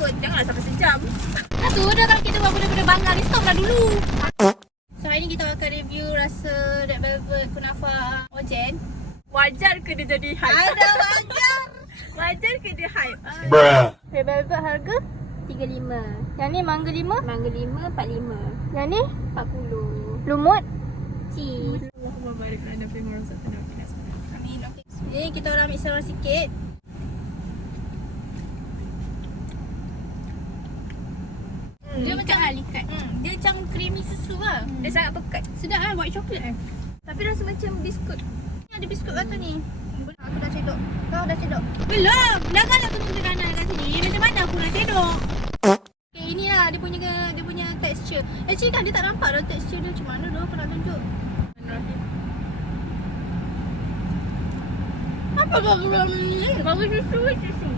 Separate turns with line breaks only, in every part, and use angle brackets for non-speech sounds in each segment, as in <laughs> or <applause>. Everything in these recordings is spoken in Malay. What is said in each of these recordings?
kot. Janganlah sampai sejam.
Satu dah kalau kita buat benda-benda bangga ni stop lah dulu. So hari ni kita akan review rasa Red Velvet Kunafa Ojen.
Wajar ke dia jadi hype?
Ada wajar.
Wajar ke dia hype? Ah.
Bruh.
Red Velvet harga 35. Yang ni mangga 5.
Mangga 5, 45.
Yang ni
40.
lumut.
Cheese.
Allahumma barik lana fi ma razaqtana wa qina adzabannar.
Amin. Okey. Ni kita orang ambil seorang sikit.
Hmm,
Dia macam
hal ikat.
Hmm, dia macam creamy susu lah.
Dia sangat pekat.
Sedap ah white chocolate eh.
Tapi rasa macam biskut.
Ni ada biskut kat ni. Aku dah cedok. Kau dah cedok.
Belum. Dah kalau tu tunggu Rana kat sini. Macam mana aku nak cedok?
Okay, ini lah dia punya dia punya texture. Actually kan dia tak nampak dah texture dia macam mana dah aku nak tunjuk. Apa kau keluar ni?
Bagus susu, susu.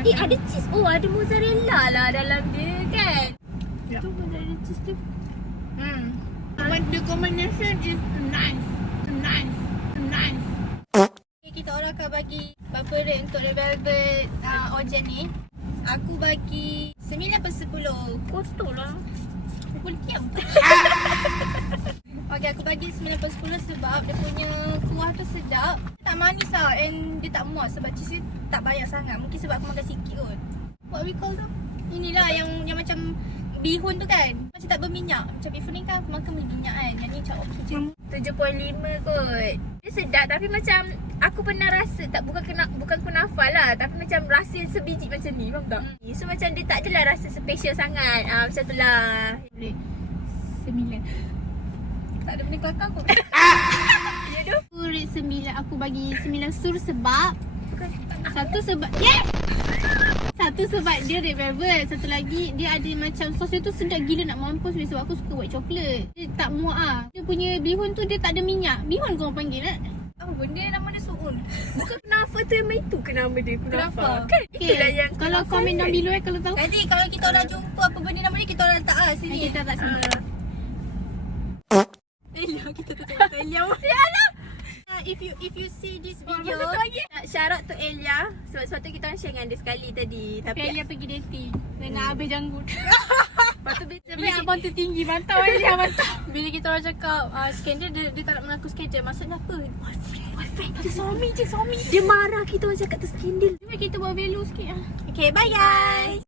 Eh, ada cheese. Oh, ada mozzarella lah dalam dia kan? Tu cheese tu.
Hmm.
The combination is nice. Nice. Nice.
Kita orang akan bagi berapa rate untuk Red Velvet uh, Ojen ni. Aku bagi 9 per 10.
Kotor lah.
Pukul kiam. <laughs> okay, aku bagi 9 per 10 sebab dia punya kuah tu sedap. Tak manis tau and dia tak muat sebab cheese dia tak banyak sangat. Mungkin sebab aku makan sikit kot. What we call tu? Inilah yang yang macam bihun tu kan. Macam tak berminyak. Macam bihun ni kan aku makan berminyak kan. Yang ni macam okey je.
7.5 kot. Dia sedap tapi macam aku pernah rasa tak bukan kena bukan kunafa lah tapi macam rasa sebiji macam ni faham tak?
Hmm.
So macam dia tak adalah rasa special sangat. Ah macam tu lah.
Sembilan.
Tak ada benda kelakar kot. <laughs>
Ya tu.
Aku rate sembilan. Aku bagi sembilan sur sebab satu sebab yeah! Satu sebab dia red velvet Satu lagi dia ada macam sos dia tu sedap gila nak mampus weh, Sebab aku suka white chocolate Dia tak muak ah. Dia punya bihun tu dia tak ada minyak Bihun kau orang panggil eh
Apa benda nama dia suun?
Bukan kunafa tu memang itu ke nama dia kunafa.
Kunafa.
Kan? Itulah yang
Kalau komen
kan?
below eh kalau tahu
Nanti kalau kita orang jumpa apa benda nama dia kita orang letak lah sini.
Kita tak sini.
Elia kita tutup mata Elia.
Ah, if you if you see this
Oh,
video,
lagi.
nak shout out to Elia sebab sebab tu kita orang share dengan dia sekali tadi. Tapi
Tapi Elia pergi dating Dengan Abel Janggut <laughs>
lepas tu
Tapi abang tu tinggi Mantap Elia mantap
Bila kita orang cakap uh, skandal dia, dia tak nak mengaku skandal. Maksudnya apa? Boyfriend. Boyfriend.
Dia suami je suami
dia marah kita orang cakap tu skandal.
Kita buat value sikit ah.
Okay, bye guys.